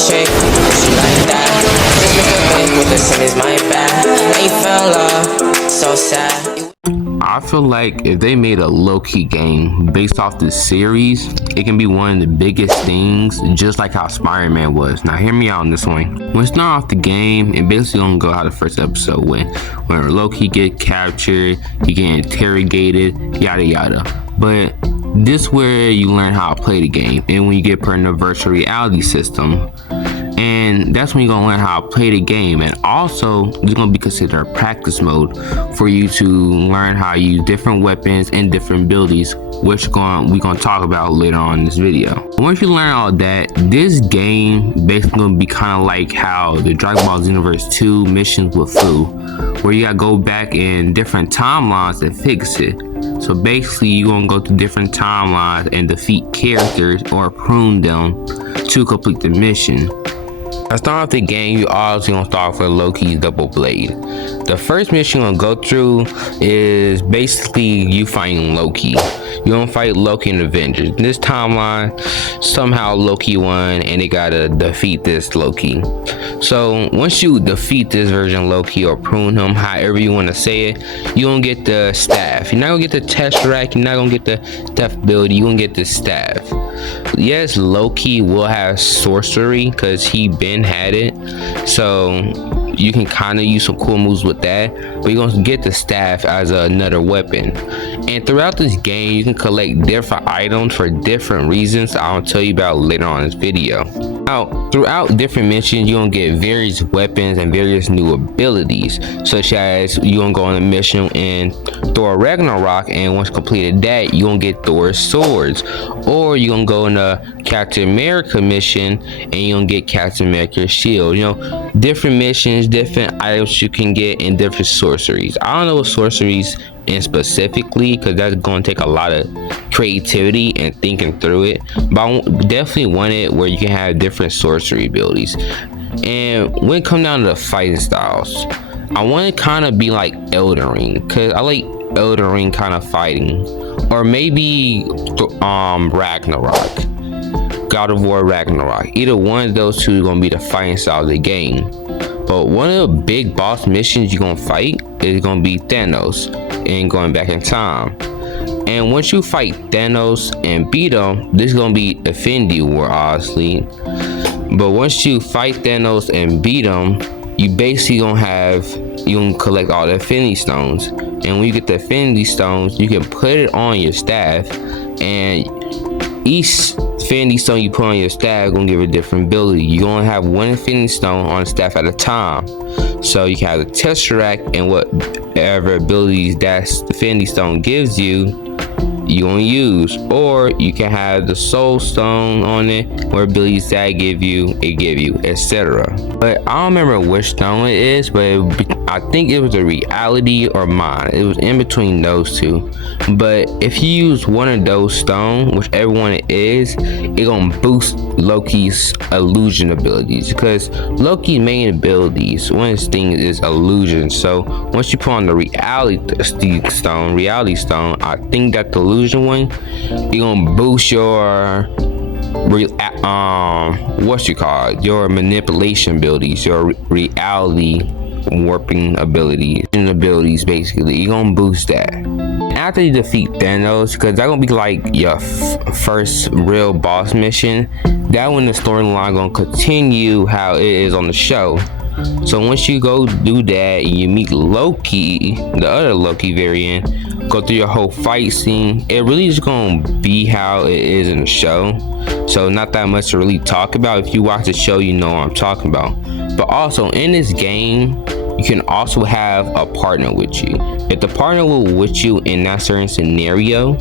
milkshake, she like that. Just make a bank with the same as my bag. Ain't fell off, so sad. I feel like if they made a Loki game based off this series, it can be one of the biggest things, just like how Spider-Man was. Now hear me out on this one. When it's not off the game, it basically gonna go how the first episode went. When Loki get captured, he get interrogated, yada yada. But this where you learn how to play the game, and when you get put in a virtual reality system, and that's when you're gonna learn how to play the game. And also it's gonna be considered a practice mode for you to learn how to use different weapons and different abilities, which we're gonna talk about later on in this video. Once you learn all that, this game basically gonna be kind of like how the Dragon Ball Xenoverse 2 missions with Fu, where you gotta go back in different timelines and fix it. So basically you're gonna go to different timelines and defeat characters or prune them to complete the mission. Now start off the game, you obviously gonna start for Loki's double blade. The first mission you're gonna go through is basically you fighting Loki. You're gonna fight Loki in Avengers. In this timeline, somehow Loki won and they gotta defeat this Loki. So once you defeat this version of Loki or prune him, however you wanna say it, you're gonna get the staff. You're not gonna get the Tesseract, you're not gonna get the death ability, you're gonna get the staff. Yes, Loki will have sorcery because he been had it, so you can kind of use some cool moves with that, but you're gonna get the staff as another weapon. And throughout this game you can collect different items for different reasons I'll tell you about later on in this video. Now throughout different missions you're gonna get various weapons and various new abilities, such as you're gonna go on a mission in Thor Ragnarok, and once completed that you're gonna get Thor's swords, or you're gonna go in a Captain America mission and you're gonna get Captain America's shield. You know, different missions, different items you can get, and different sorceries. I don't know what sorceries in specifically because that's going to take a lot of creativity and thinking through it, but I definitely want it where you can have different sorcery abilities. And when it comes down to the fighting styles, I want to kind of be like Elden Ring, because I like Elden Ring kind of fighting, or maybe Ragnarok, God of War Ragnarok. Either one of those two is going to be the fighting style of the game. But one of the big boss missions you're going to fight is going to be Thanos and going back in time. And once you fight Thanos and beat him, this is going to be Infinity War, obviously. But once you fight Thanos and beat him, you basically you can collect all the Infinity Stones. And when you get the Infinity Stones, you can put it on your staff, and each Infinity Stone you put on your staff is gonna give a different ability. You're gonna have one Infinity Stone on a staff at a time. So you can have the Tesseract, and whatever abilities that Infinity Stone gives you, you're gonna use. Or you can have the Soul Stone on it, or abilities that it give you, etc. But I don't remember which stone it is, but I think it was a reality or mine. It was in between those two. But if you use one of those stones, whichever one it is, it's gonna boost Loki's illusion abilities, because Loki's main abilities, one of his things is illusion. So once you put on the reality stone, I think that the illusion one, you're gonna boost your your manipulation abilities, your reality warping abilities basically. You're gonna boost that after you defeat Thanos, because that's gonna be like your first real boss mission. That one, the storyline gonna continue how it is on the show. So once you go do that and you meet Loki, the other Loki variant, go through your whole fight scene, it really is gonna be how it is in the show. So not that much to really talk about. If you watch the show, you know what I'm talking about. But also in this game, you can also have a partner with you. If the partner will with you in that certain scenario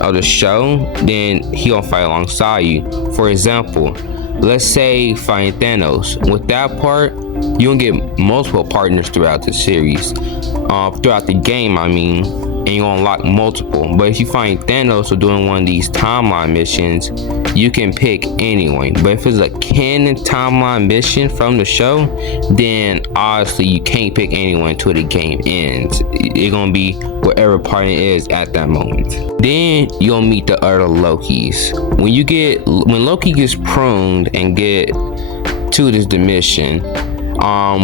of the show, then he gonna fight alongside you. For example, let's say fighting Thanos. With that part, you're gonna get multiple partners throughout the series, throughout the game, I mean. and you're gonna unlock multiple. But if you find Thanos or doing one of these timeline missions, you can pick anyone. But if it's a canon timeline mission from the show, then honestly you can't pick anyone until the game ends. It's gonna be whatever partner is at that moment. Then you'll meet the other Lokis. When Loki gets pruned and get to this mission,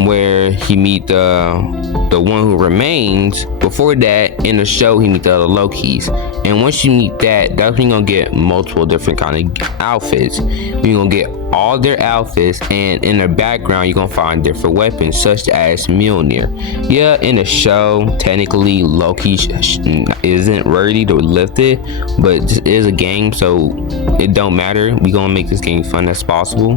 where he meet the one who remains. Before that, in the show, he meet the other Lokis, and once you meet that's when you're gonna get multiple different kind of outfits. You're gonna get all their outfits, and in the background, you're gonna find different weapons, such as Mjolnir. Yeah, in the show, technically Loki isn't worthy to lift it, but this is a game, so it don't matter. We gonna make this game fun as possible.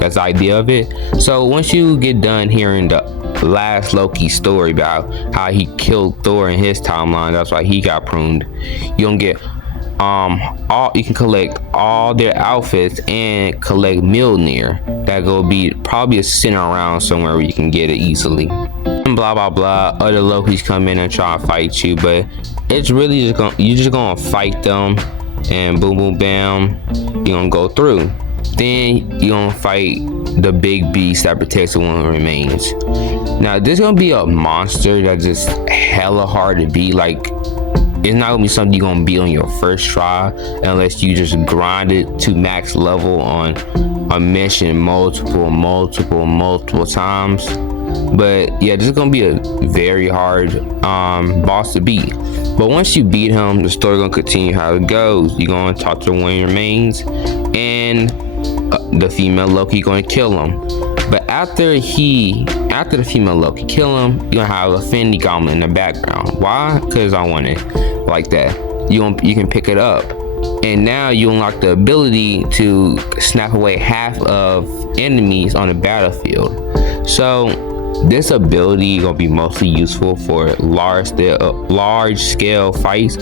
That's the idea of it. So once you get done hearing the last Loki story about how he killed Thor in his timeline, that's why he got pruned, you're gonna get you can collect all their outfits and collect Mjolnir. That go be probably sitting around somewhere where you can get it easily. And blah blah blah, other Lokis come in and try to fight you, but it's really you're just gonna fight them, and boom boom bam, you're gonna go through. Then you're gonna fight the big beast that protects the one who remains. Now there's gonna be a monster that's just hella hard to beat. Like, it's not gonna be something you're gonna beat on your first try unless you just grind it to max level on a mission multiple times. But yeah, this is gonna be a very hard boss to beat. But once you beat him, the story gonna continue how it goes. You're gonna talk to one who remains, and the female Loki gonna kill him. But after the female Loki kill him, you're gonna have a Infinity Gauntlet in the background. Why? Because I want it like that. You can pick it up, and now you unlock the ability to snap away half of enemies on the battlefield. So this ability is gonna be mostly useful for large scale fights,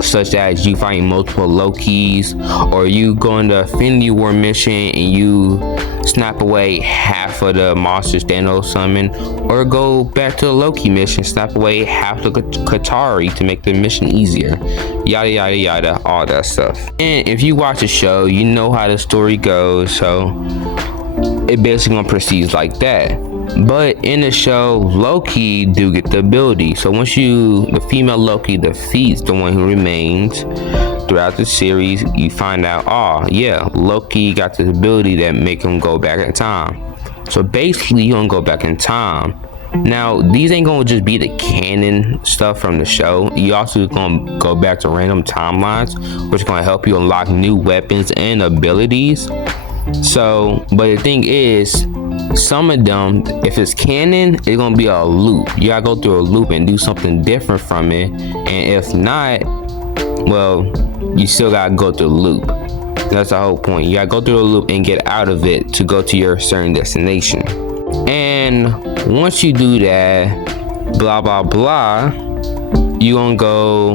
such as you fighting multiple Lokis, or you go in the Infinity War mission and you snap away half of the monsters Thanos summon, or go back to the Loki mission, snap away half the Katari to make the mission easier. Yada yada yada, all that stuff. And if you watch the show, you know how the story goes, so it basically gonna proceed like that. But in the show, Loki do get the ability. So once the female Loki defeats the one who remains throughout the series, you find out, oh yeah, Loki got this ability that make him go back in time. So basically, you gonna go back in time. Now, these ain't gonna just be the canon stuff from the show. You also gonna go back to random timelines, which is gonna help you unlock new weapons and abilities. So, but the thing is, some of them, if it's canon, it's gonna be a loop. You gotta go through a loop and do something different from it. And if not, well, you still gotta go through the loop. That's the whole point. You gotta go through the loop and get out of it to go to your certain destination. And once you do that, blah blah blah, you gonna go.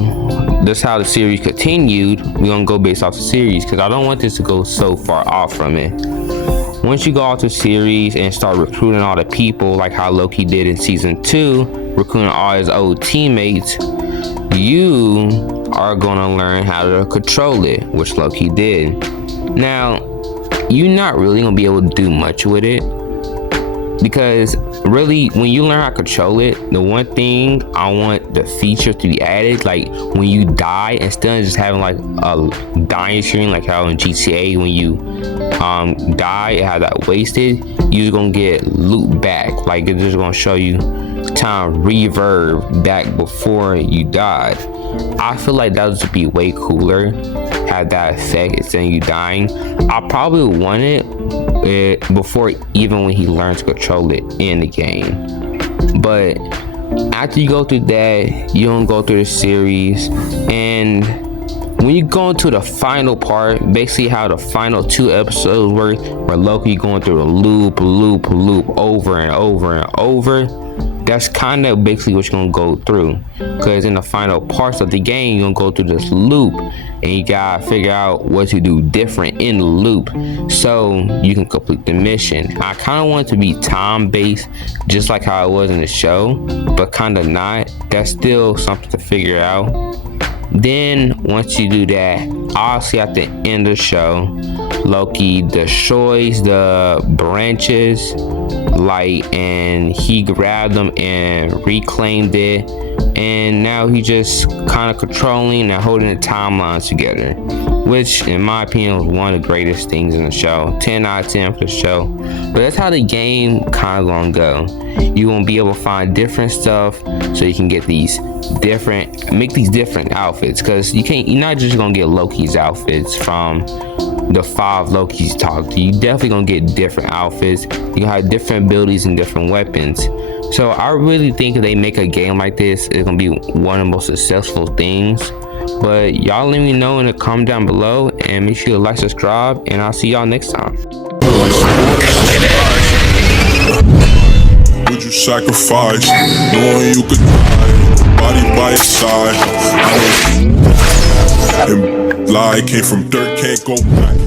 That's how the series continued. We're gonna go based off the series, because I don't want this to go so far off from it. Once you go off the series and start recruiting all the people, like how Loki did in season 2, recruiting all his old teammates, you are gonna learn how to control it, which Loki did. Now, you're not really gonna be able to do much with it, because really, when you learn how to control it, the one thing I want the feature to be added, like when you die, instead of just having like a dying screen, like how in GTA when you die, it has that wasted, you're gonna get looped back. Like it's just gonna show you time reverb back before you died. I feel like that would be way cooler, have that effect instead of you dying. I probably want it before, even when he learns to control it in the game. But after you go through that, you don't go through the series, and when you go into the final part, basically how the final 2 episodes work, where Loki going through a loop over and over and over, that's kind of basically what you're gonna go through. Because in the final parts of the game, you're gonna go through this loop, and you gotta figure out what to do different in the loop so you can complete the mission. I kind of want it to be time based, just like how it was in the show, but kind of not. That's still something to figure out. Then once you do that, obviously at the end of the show, Loki destroys the branches, and he grabbed them and reclaimed it, and now he just kind of controlling and holding the timelines together, which in my opinion was one of the greatest things in the show. 10 out of 10 for the show. But that's how the game kind of gonna go. You won't be able to find different stuff, so you can get make these different outfits, because you're not just gonna get Loki's outfits from the 5 Lokis talk to. You definitely gonna get different outfits. You gonna have different abilities and different weapons. So I really think if they make a game like this, it's gonna be one of the most successful things. But y'all let me know in the comment down below, and make sure you like, subscribe, and I'll see y'all next time. Would you sacrifice, knowing you could die, body by your side? I know, and lie came from dirt, can't go back.